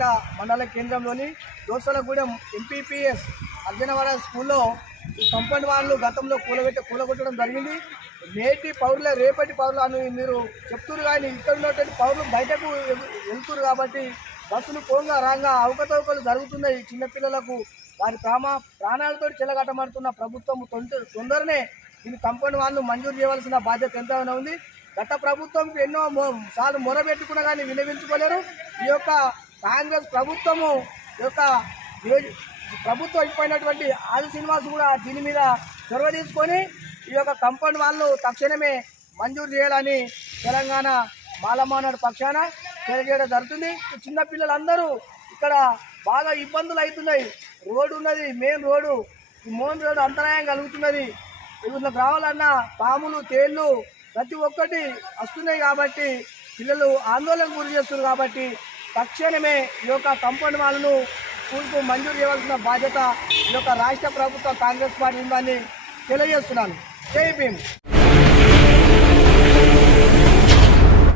బీరంపేట మండల కేంద్రంలోని దోసలగూడెం ఎంపీపీఎస్ అర్జునవాడ స్కూల్లో ఈ కాంపౌండ్ వాళ్ళు గతంలో కూలగొట్టడం జరిగింది. నేటి పౌరులే రేపటి పౌరులు అని మీరు చెప్తున్నారు, కానీ ఇక్కడ ఉన్నటువంటి పౌరులు బయటకు వెళ్తున్నారు కాబట్టి బస్సులు పోంగా రాగా అవకతవకలు జరుగుతున్నాయి. చిన్నపిల్లలకు వారి ప్రాణాలతో చెలగట్టమడుతున్న ప్రభుత్వం తొందరనే దీని కాంపౌండ్ వాళ్ళు మంజూరు చేయవలసిన బాధ్యత ఎంతైనా ఉంది. గత ప్రభుత్వంకి ఎన్నో సార్లు మొరబెట్టుకున్నా కానీ వినియోగించుకోలేరు. ఈ యొక్క కాంగ్రెస్ ప్రభుత్వము ప్రభుత్వం అయిపోయినటువంటి ఆది శ్రీనివాస్ కూడా దీని మీద చొరవ తీసుకొని ఈ యొక్క కాంపౌండ్ వాళ్ళు తక్షణమే మంజూరు చేయాలని తెలంగాణ మాలమానాడు పక్షాన తెలియజేయడం జరుగుతుంది. చిన్నపిల్లలందరూ ఇక్కడ బాగా ఇబ్బందులు అవుతున్నాయి. రోడ్డు ఉన్నది, మెయిన్ రోడ్డు అంతరాయం కలుగుతున్నది. ఇట్లా రావాలన్నా పాములు తేళ్ళు ప్రతి ఒక్కటి వస్తున్నాయి కాబట్టి పిల్లలు ఆందోళనకు గురి చేస్తున్నారు. కాబట్టి తక్షణమే ఈ యొక్క కాంపౌండ్ వాళ్ళను స్కూల్కు మంజూరు చేయవలసిన బాధ్యత ఈ యొక్క రాష్ట్ర ప్రభుత్వ కాంగ్రెస్ పార్టీ ఉందని తెలియజేస్తున్నాను. జై భీమ్.